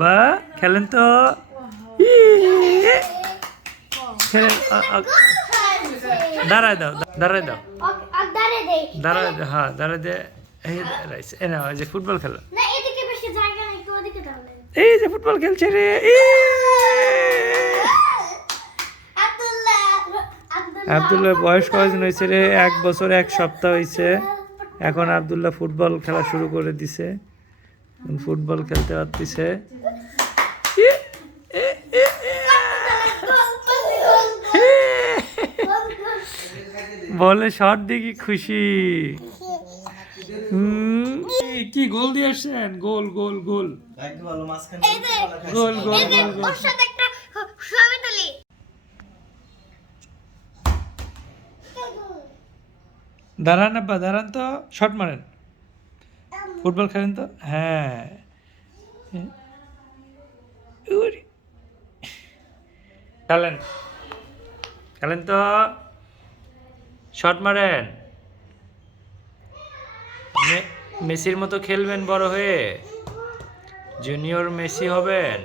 বা খেলেন তো দাঁড়ায় দাও দাঁড়ায় দাও দাঁড়ায় দাও হ্যাঁ দাঁড়ায় দে এই না যে ফুটবল খেলো এই যে ফুটবল খেলছে রে আব্দুল্লাহ বয়স কয়দিন হয়েছে রে 1 বছর 1 সপ্তাহ হয়েছে এখন আব্দুল্লাহ ফুটবল খেলা শুরু করে দিছে ফুটবল খেলতে পারতেছে বলে শট দেখি খুশি কি গোল দিয়ে আসছেন গোল গোল গোল গোল গোল গোল দাঁড়ান আব্বা দাঁড়ান তো শট মারেন ফুটবল খেলেন তো হ্যাঁ খেলেন খেলেন তো শট মারেন মেসির মতো খেলবেন বড় হয়ে জুনিয়র মেসি হবেন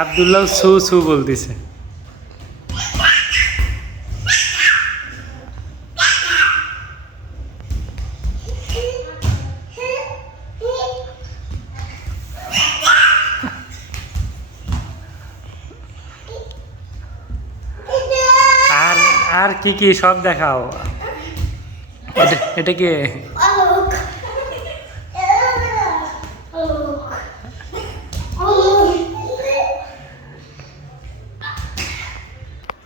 আব্দুল্লাহ সু সু বলতেছে আর আর কি কি সব দেখাও এটা কি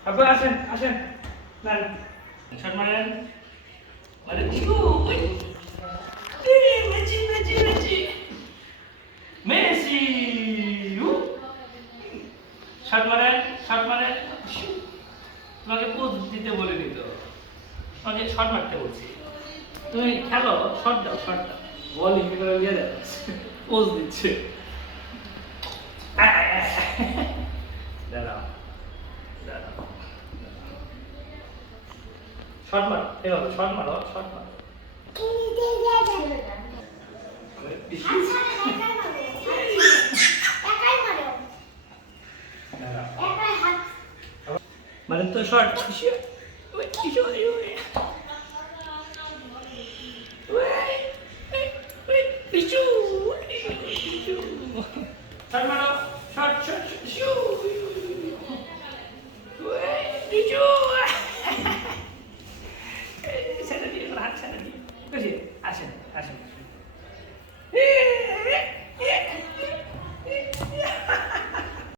আব্বা আসেন আসেন নেন শট মারেন আরে ইগো ওই Messi Messi Messi Messi shot মারেন তোমাকে পোজ দিতে বলে দিত তোমাকে শট মারতে বলছি তুমি খেলো শট দাও বল হিসেবে করে দিয়ে দাও পোজ দিচ্ছে দাঁড়াও শট মারো এভাবে শট মারো মানে তো শট আসেন